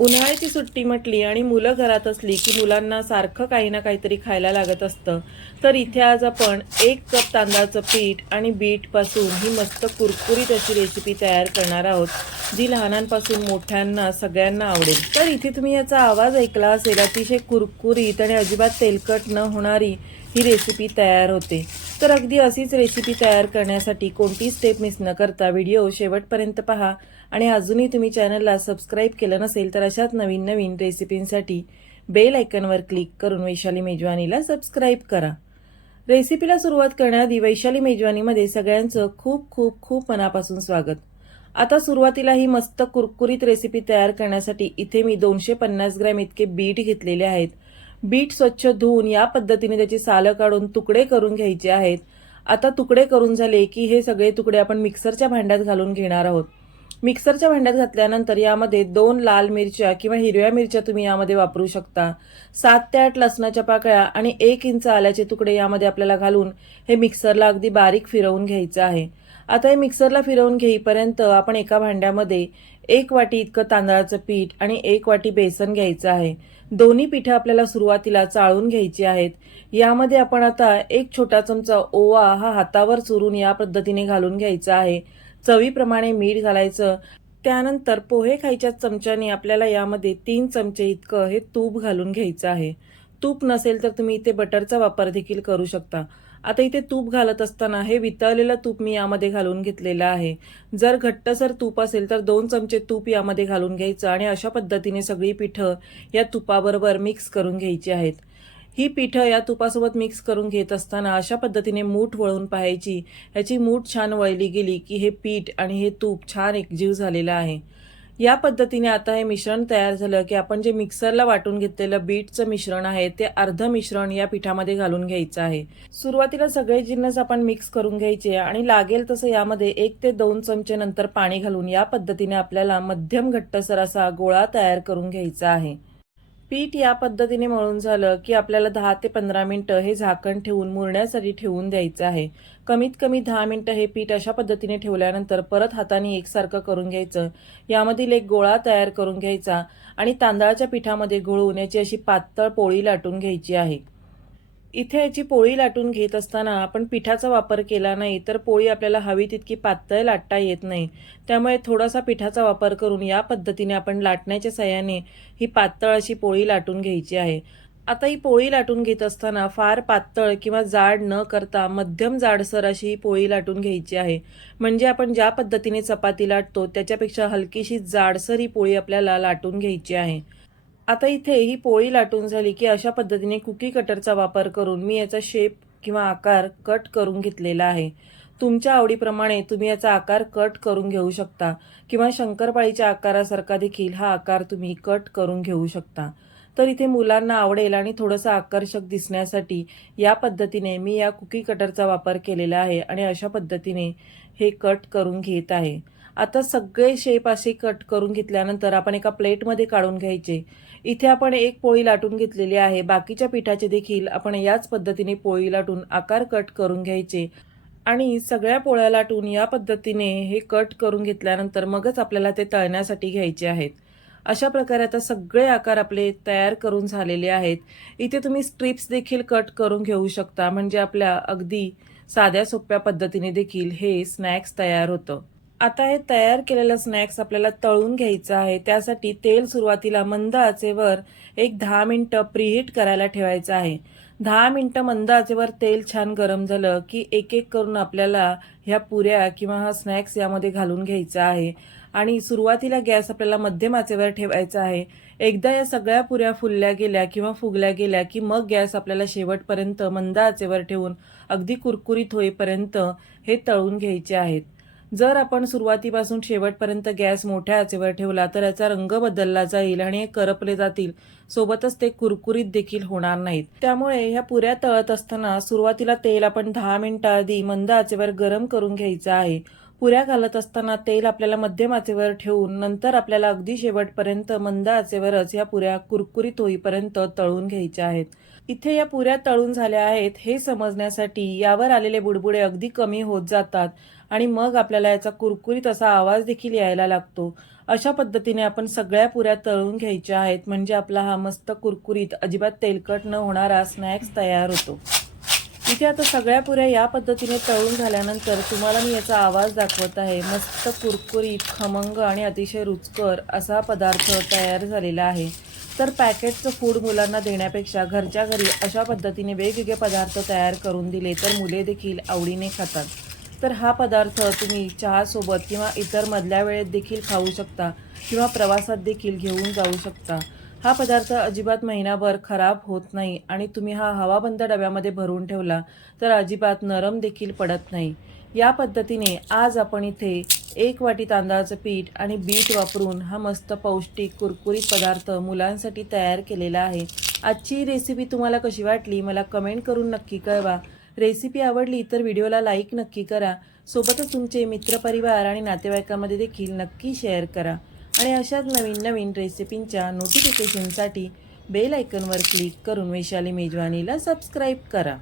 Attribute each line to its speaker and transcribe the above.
Speaker 1: उन्हाळ्याची सुट्टी म्हटली आणि मुलं घरात असली की मुलांना सारखं काही ना काहीतरी खायला लागत असतं. तर इथे आज आपण एक कप तांदळाचं पीठ आणि बीटपासून ही मस्त कुरकुरीत अशी रेसिपी तयार करणार आहोत जी लहानांपासून मोठ्यांना सगळ्यांना आवडेल. तर इथे तुम्ही याचा आवाज ऐकला असेल अतिशय कुरकुरीत आणि अजिबात तेलकट न होणारी ही रेसिपी तयार होते. तर अगदी अशीच रेसिपी तयार करण्यासाठी कोणती स्टेप मिस न करता व्हिडिओ शेवटपर्यंत पहा. आणि अजूनही तुम्ही चॅनलला सबस्क्राईब केलं नसेल तर अशाच नवीन नवीन रेसिपींसाठी बेल आयकनवर क्लिक करून वैशाली मेजवानीला सबस्क्राईब करा. रेसिपीला सुरुवात करण्याआधी वैशाली मेजवानीमध्ये सगळ्यांचं खूप खूप खूप मनापासून स्वागत. आता सुरुवातीला ही मस्त कुरकुरीत रेसिपी तयार करण्यासाठी इथे मी दोनशे पन्नास ग्रॅम इतके बीट घेतलेले आहेत. बीट स्वच्छ धुवून या पद्धतीने त्याची सालं काढून तुकडे करून घ्यायचे आहेत. आता तुकडे करून झाले की हे सगळे तुकडे आपण मिक्सरच्या भांड्यात घालून घेणार आहोत. मिक्सरच्या भांड्यात घातल्यानंतर यामध्ये दोन लाल मिरच्या किंवा हिरव्या मिरच्या तुम्ही यामध्ये वापरू शकता. सात ते आठ लसणाच्या पाकळ्या आणि एक इंच आल्याचे तुकडे यामध्ये आपल्याला घालून हे मिक्सरला अगदी बारीक फिरवून घ्यायचं आहे. आता हे मिक्सरला फिरवून घेईपर्यंत आपण एका भांड्यामध्ये एक वाटी इतकं तांदळाचं पीठ आणि एक वाटी बेसन घ्यायचं आहे. दोन्ही पिठं आपल्याला सुरुवातीला चाळून घ्यायची आहेत. यामध्ये आपण आता एक छोटा चमचा ओवा हा हातावर चुरून या पद्धतीने घालून घ्यायचा आहे. चवीप्रमाणे मीठ घालायचं. त्यानंतर पोहे खायच्या चमच्याने आपल्याला यामध्ये तीन चमचे इतकं हे तूप घालून घ्यायचं आहे. तूप नसेल तर तुम्ही इथे बटरचा वापर देखील करू शकता. आता इथे तूप घालत असताना हे वितळलेलं तूप मी यामध्ये घालून घेतलेलं आहे. जर घट्टसर तूप असेल तर दोन चमचे तूप यामध्ये घालून घ्यायचं आणि अशा पद्धतीने सगळी पिठं या तुपाबरोबर मिक्स करून घ्यायची आहेत. ही पिठं या तुपासोबत मिक्स करून घेत असताना अशा पद्धतीने मूठ वळून पाहायची. याची मूठ छान वळली गेली की हे पीठ आणि हे तूप छान एकजीव झालेलं आहे. या पद्धतीने आता हे मिश्रण तयार झालं की आपण जे मिक्सरला वाटून घेतलेलं बीटचं मिश्रण आहे ते अर्ध मिश्रण या पिठामध्ये घालून घ्यायचं आहे. सुरुवातीला सगळे जिन्नस आपण मिक्स करून घ्यायचे आणि लागेल तसं यामध्ये एक ते दोन चमचे नंतर पाणी घालून या पद्धतीने आपल्याला मध्यम घट्टसर असा गोळा तयार करून घ्यायचा आहे. पीठ या पद्धतीने मळून झालं की आपल्याला दहा ते पंधरा मिनटं हे झाकण ठेवून मुरण्यासाठी ठेवून द्यायचं आहे. कमीत कमी दहा मिनटं हे पीठ अशा पद्धतीने ठेवल्यानंतर परत हाताने एकसारखं करून घ्यायचं. यामधील एक गोळा तयार करून घ्यायचा आणि तांदळाच्या पिठामध्ये घोळून याची अशी पातळ पोळी लाटून घ्यायची आहे. इथे याची पोळी लाटून घेत असताना आपण पिठाचा वापर केला नाही तर पोळी आपल्याला हवी तितकी पातळ लाटता येत नाही. त्यामुळे थोडासा पिठाचा वापर करून या पद्धतीने आपण लाटण्याच्या सहाय्याने ही पातळ अशी पोळी लाटून घ्यायची आहे. आता ही पोळी लाटून घेत असताना फार पातळ किंवा जाड न करता मध्यम जाडसर अशी ही पोळी लाटून घ्यायची आहे. म्हणजे आपण ज्या पद्धतीने चपाती लाटतो त्याच्यापेक्षा हलकीशी जाडसर ही पोळी आपल्याला लाटून घ्यायची आहे. आता इथे ही पोळी लाटून झाली की अशा पद्धतीने कुकी कटरचा वापर करून मी याचा शेप किंवा आकार कट करून घेतलेला आहे. तुमच्या आवडीप्रमाणे तुम्ही याचा आकार कट करून घेऊ शकता किंवा शंकरपाळीच्या आकारासारखा देखील हा आकार तुम्ही कट करून घेऊ शकता. तर इथे मुलांना आवडेल आणि थोडंसं आकर्षक दिसण्यासाठी या पद्धतीने मी या कुकी कटरचा वापर केलेला आहे आणि अशा पद्धतीने हे कट करून घेत आहे. आता सगळे शेप असे कट करून घेतल्यानंतर आपण एका प्लेटमध्ये काढून घ्यायचे. इथे आपण एक पोळी लाटून घेतलेली आहे. बाकीच्या पिठाचे देखील आपण याच पद्धतीने पोळी लाटून आकार कट करून घ्यायचे. आणि सगळ्या पोळ्या लाटून या पद्धतीने हे कट करून घेतल्यानंतर मगच आपल्याला ते तळण्यासाठी घ्यायचे आहेत. अशा प्रकारे आता सगळे आकार आपले तयार करून झालेले आहेत. इथे तुम्ही स्ट्रिप्स देखील कट करून घेऊ शकता. म्हणजे आपल्या अगदी साध्या सोप्या पद्धतीने देखील हे स्नॅक्स तयार होतं. आता हे तयार केलेलं स्नॅक्स आपल्याला तळून घ्यायचं आहे. त्यासाठी तेल सुरुवातीला मंद आचेवर एक दहा मिनटं प्रीहीट करायला ठेवायचं आहे. दहा मिनटं मंद आचेवर तेल छान गरम झालं की एक एक करून आपल्याला ह्या पुऱ्या किंवा हा स्नॅक्स यामध्ये घालून घ्यायचा आहे. आणि सुरुवातीला गॅस आपल्याला मध्यम आचेवर ठेवायचा आहे. एकदा या सगळ्या पुऱ्या फुलल्या गेल्या किंवा फुगल्या गेल्या की मग गॅस आपल्याला शेवटपर्यंत मंद आचेवर ठेवून अगदी कुरकुरीत होईपर्यंत हे तळून घ्यायचे आहेत. जर आपण सुरुवातीपासून शेवटपर्यंत गॅस मोठ्या आचेवर ठेवला तर याचा रंग बदलला जाईल आणि हे करपले जातील. सोबतच ते कुरकुरीत देखील होणार नाहीत. त्यामुळे ह्या पुऱ्या तळत असताना सुरुवातीला तेल आपण दहा मिनिटं आधी मंद आचेवर गरम करून घ्यायचं आहे. पुऱ्या घालत असताना तेल आपल्याला मध्यम आचेवर ठेवून नंतर आपल्याला अगदी शेवटपर्यंत मंद आचेवरच या पुऱ्या कुरकुरीत होईपर्यंत तळून घ्यायच्या आहेत. इथे या पुऱ्या तळून झाल्या आहेत हे समजण्यासाठी यावर आलेले बुडबुडे अगदी कमी होत जातात. आणि मग आपल्याला याचा कुरकुरीत असा आवाज देखील यायला लागतो. अशा पद्धतीने आपण सगळ्या पुऱ्या तळून घ्यायच्या आहेत. म्हणजे आपला हा मस्त कुरकुरीत अजिबात तेलकट न होणारा स्नॅक्स तयार होतो. इथे आता सगळ्या पुऱ्या या पद्धतीने तळून झाल्यानंतर तुम्हाला मी याचा आवाज दाखवत आहे. मस्त कुरकुरीत खमंग आणि अतिशय रुचकर असा पदार्थ तयार झालेला आहे. तर पॅकेटचं फूड मुलांना देण्यापेक्षा घरच्या घरी अशा पद्धतीने वेगवेगळे पदार्थ तयार करून दिले तर मुले देखील आवडीने खातात. तर हा पदार्थ तुम्ही चहासोबत किंवा इतर मधल्या वेळेत देखील खाऊ शकता किंवा प्रवासात देखील घेऊन जाऊ शकता. हा पदार्थ अजिबात महिनाभर खराब होत नाही आणि तुम्ही हा हवाबंद डब्यामध्ये भरून ठेवला तर अजिबात नरम देखील पडत नाही. या पद्धतीने आज आपण इथे एक वाटी तांदळाचं पीठ आणि बीट वापरून हा मस्त पौष्टिक कुरकुरीत पदार्थ मुलांसाठी तयार केलेला आहे. आजची रेसिपी तुम्हाला कशी वाटली? मला कमेंट करून नक्की कळवा. रेसिपी आवडली तर व्हिडिओला लाईक नक्की करा. सोबतच तुमचे मित्रपरिवार आणि नातेवाईकामध्ये देखील नक्की शेअर करा. आणि अशाच नवीन नवीन रेसिपींच्या नोटिफिकेशनसाठी बेल आयकनवर क्लिक करून वैशाली मेजवानीला सबस्क्राईब करा.